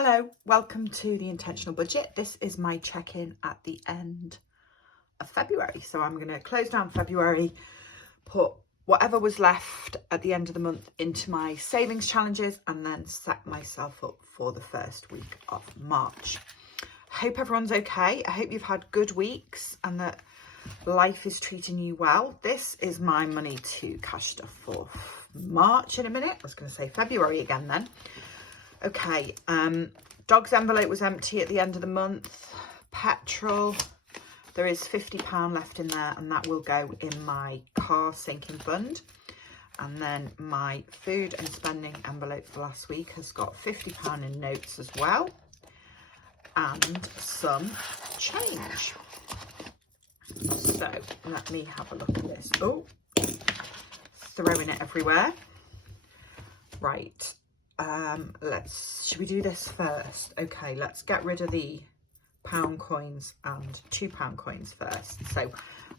Hello, welcome to the Intentional Budget. This is my check-in at the end of February. So I'm going to close down February, put whatever was left at the end of the month into my savings challenges, and then set myself up for the first week of March. Hope everyone's okay. I hope you've had good weeks and that life is treating you well. This is my money to cash stuff for March in a minute. I was going to say February again then. Okay, dog's envelope was empty at the end of the month. Petrol, there is £50 left in there, and that will go in my car sinking fund. And then my food and spending envelope for last week has got £50 in notes as well, and some change. So let me have a look at this. Oh, throwing it everywhere. Right. Should we do this first? Okay, let's get rid of the pound coins and £2 coins first. So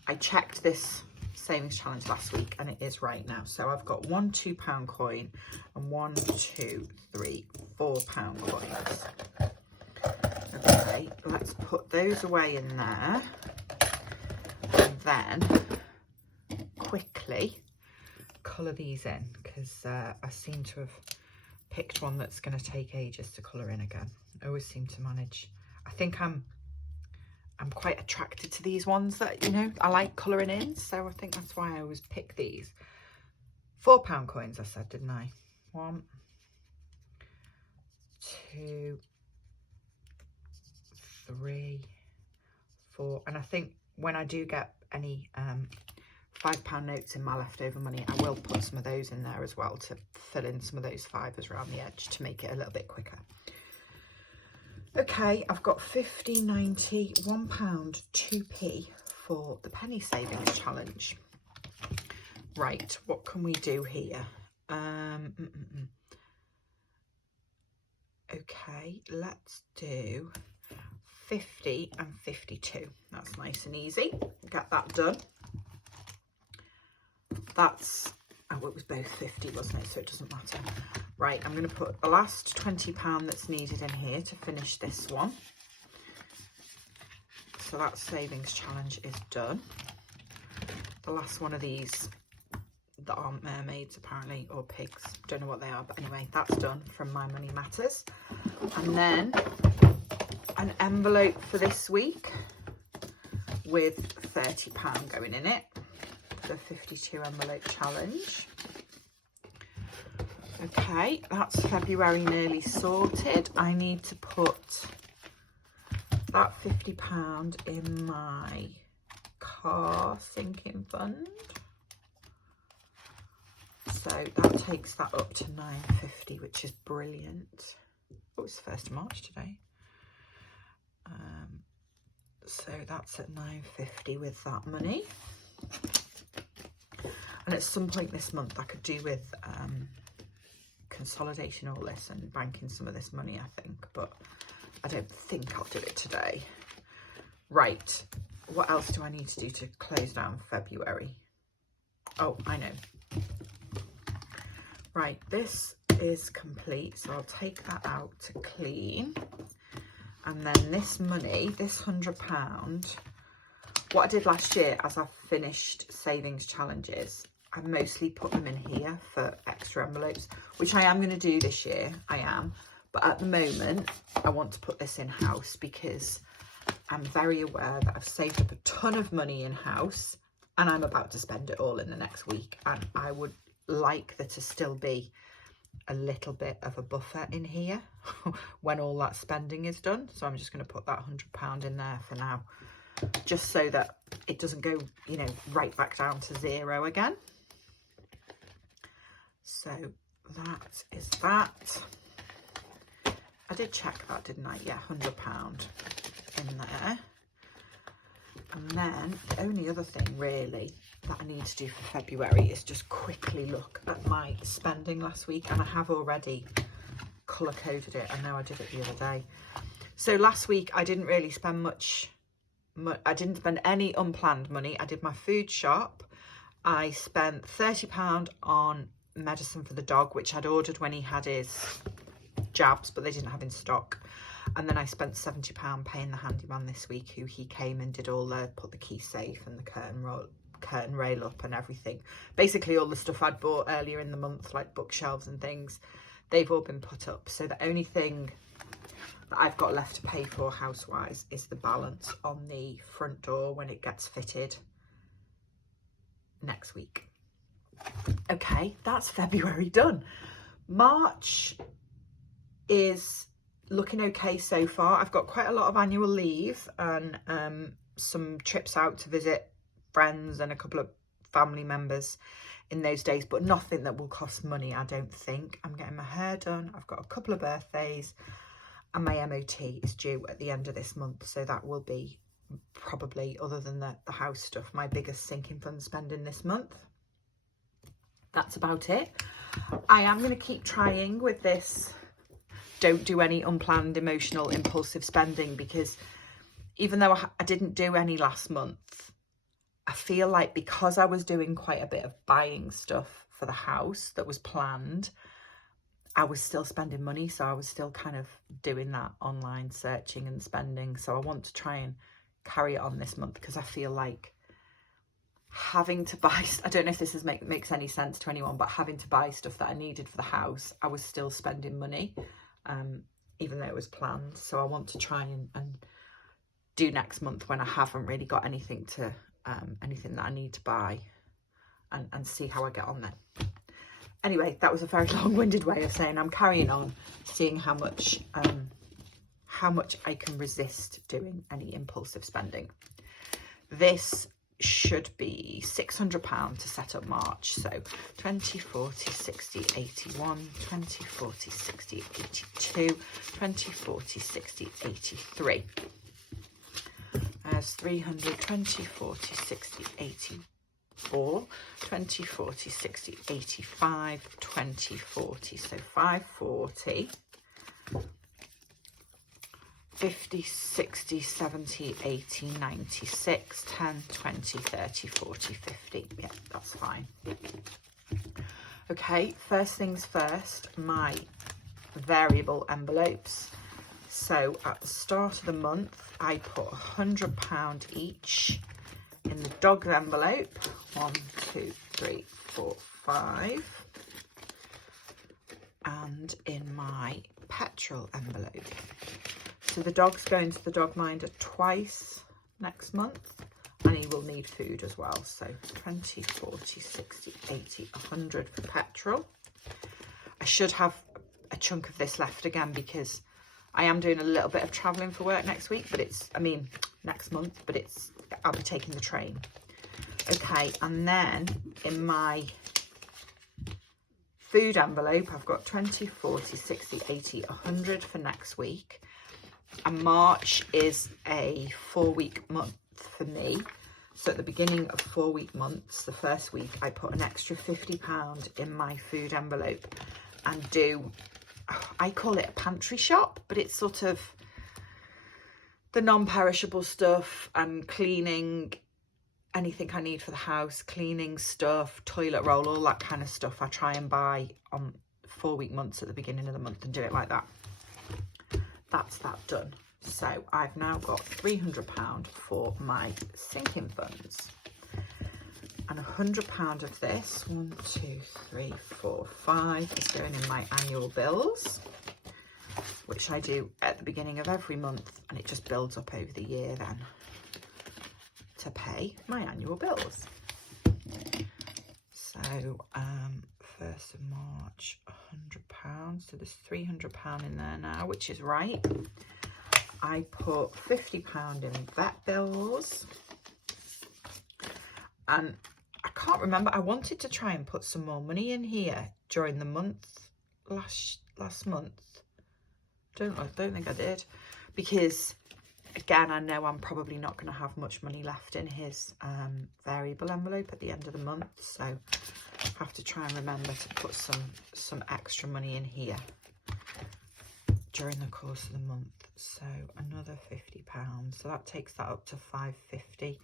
I checked this savings challenge last week and it is right now. So I've got one £2 coin and 1, 2, 3, £4 coins. Okay, let's put those away in there and then quickly colour these in, because I seem to have picked one that's going to take ages to colour in again. I always seem to manage. I think I'm quite attracted to these ones that, you know, I like colouring in, so I think that's why I always pick these. £4 coins I said, didn't I? 1, 2, 3, 4, and I think when I do get any £5 notes in my leftover money, I will put some of those in there as well to fill in some of those fivers around the edge to make it a little bit quicker. Okay, I've got 50, 90, £1, 2p for the penny savings challenge. Right, what can we do here? Okay, let's do 50 and 52. That's nice and easy. Get that done. That's, oh, it was both 50, wasn't it? So it doesn't matter. Right, I'm going to put the last £20 that's needed in here to finish this one. So that savings challenge is done. The last one of these that aren't mermaids apparently, or pigs, don't know what they are, but anyway, that's done from My Money Matters. And then an envelope for this week with £30 going in it. The 52 envelope challenge. Okay, that's February nearly sorted. I need to put that £50 in my car sinking fund. So that takes that up to £9.50, which is brilliant. Oh, it's the 1st of March today. So that's at £9.50 with that money. And at some point this month I could do with consolidating all this and banking some of this money, I think, but I don't think I'll do it today. Right, what else do I need to do to close down February? Oh, I know. Right, this is complete, so I'll take that out to clean. And then this money, this £100, what I did last year as I finished savings challenges, I mostly put them in here for extra envelopes, which I am going to do this year, I am. But at the moment, I want to put this in-house because I'm very aware that I've saved up a ton of money in-house and I'm about to spend it all in the next week. And I would like there to still be a little bit of a buffer in here when all that spending is done. So I'm just going to put that £100 in there for now, just so that it doesn't go, you know, right back down to zero again. So that is that. I did check that, didn't I? Yeah, £100 in there. And then the only other thing really that I need to do for February is just quickly look at my spending last week. And I have already colour coded it. I know I did it the other day. So last week I didn't really spend much. I didn't spend any unplanned money. I did my food shop. I spent £30 on medicine for the dog, which I'd ordered when he had his jabs, but they didn't have in stock. And then I spent £70 paying the handyman this week, who he came and did all the, put the key safe and the curtain rail up and everything. Basically all the stuff I'd bought earlier in the month, like bookshelves and things, they've all been put up. So the only thing that I've got left to pay for house-wise is the balance on the front door when it gets fitted next week. Okay, that's February done. March is looking okay so far. I've got quite a lot of annual leave and some trips out to visit friends and a couple of family members in those days, but nothing that will cost money, I don't think. I'm getting my hair done. I've got a couple of birthdays and my MOT is due at the end of this month. So that will be probably, other than the house stuff, my biggest sinking fund spending this month. That's about it. I am going to keep trying with this don't do any unplanned emotional impulsive spending, because even though I didn't do any last month, I feel like because I was doing quite a bit of buying stuff for the house that was planned, I was still spending money. So I was still kind of doing that online searching and spending. So I want to try and carry it on this month, because I feel like having to buy, I don't know if this makes any sense to anyone, but having to buy stuff that I needed for the house, I was still spending money, even though it was planned. So I want to try and do next month when I haven't really got anything to anything that I need to buy, and see how I get on then. Anyway, that was a very long-winded way of saying I'm carrying on, seeing how much I can resist doing any impulsive spending. This should be £600 to set up March. So 20, 40, 60, 81, 20, 40, 60, 82, 20, 40, 60, 83. There's 300, 20, 40, 60, 84, 20, 40, 60, 85, 20, 40. So 540. 50, 60, 70, 80, 96, 10, 20, 30, 40, 50. Yeah, that's fine. Okay, first things first, my variable envelopes. So at the start of the month, I put £100 each in the dog envelope. 1, 2, 3, 4, 5. And in my petrol envelope. So the dog's going to the dog minder twice next month, and he will need food as well. So 20, 40, 60, 80, 100 for petrol. I should have a chunk of this left again, because I am doing a little bit of travelling for work next week, but next month, but I'll be taking the train. Okay, and then in my food envelope, I've got 20, 40, 60, 80, 100 for next week. And March is a 4-week month for me. So at the beginning of 4-week months, the first week, I put an extra £50 in my food envelope and do, I call it a pantry shop, but it's sort of the non-perishable stuff and cleaning, anything I need for the house, cleaning stuff, toilet roll, all that kind of stuff. I try and buy on 4-week months at the beginning of the month and do it like that. That's that done. So I've now got £300 for my sinking funds, and £100 of this, 1, 2, 3, 4, 5, is going in my annual bills, which I do at the beginning of every month, and it just builds up over the year then to pay my annual bills. So 1st of March, £100, so there's £300 in there now, which is right. I put £50 in vet bills, and I can't remember, I wanted to try and put some more money in here during the month, last month. I don't think I did, because again, I know I'm probably not going to have much money left in his variable envelope at the end of the month, so I have to try and remember to put some extra money in here during the course of the month. So another £50, so that takes that up to £550.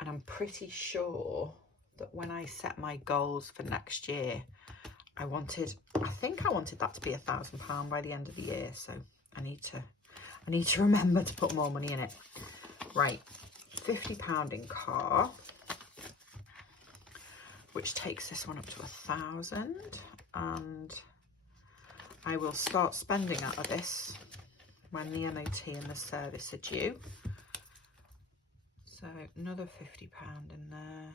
And I'm pretty sure that when I set my goals for next year, I think I wanted that to be £1,000 by the end of the year, so I need to remember to put more money in it. Right, £50 in car, which takes this one up to 1,000, and I will start spending out of this when the MOT and the service are due. So another £50 in there.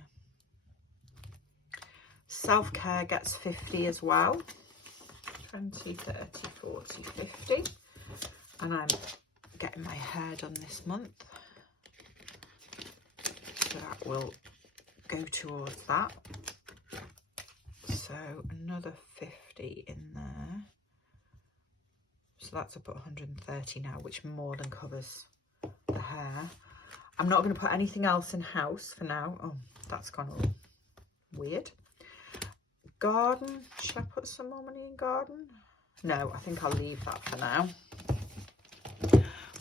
Self-care gets 50 as well. 20, 30, 40, 50. And I'm getting my hair done this month. So that will go towards that. So another 50 in there. So that's up at 130 now, which more than covers the hair. I'm not going to put anything else in house for now. Oh, that's gone all weird. Garden, should I put some more money in garden? No, I think I'll leave that for now.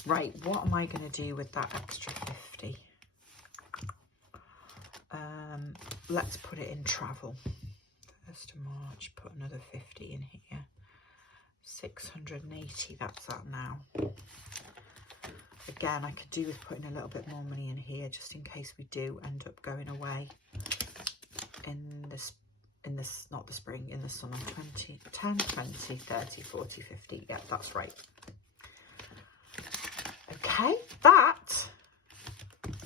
Right, what am I going to do with that extra 50? Let's put it in travel. 1st of March, put another 50 in here. 680, that's that now. Again, I could do with putting a little bit more money in here just in case we do end up going away in this, not the spring, in the summer. 20, 10, 20, 30, 40, 50. Yeah, that's right. Okay, that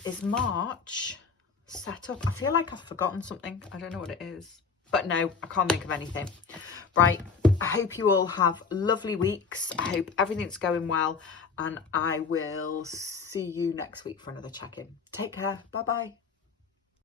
is March set up. I feel like I've forgotten something. I don't know what it is. But no, I can't think of anything. Right, I hope you all have lovely weeks. I hope everything's going well. And I will see you next week for another check-in. Take care. Bye-bye.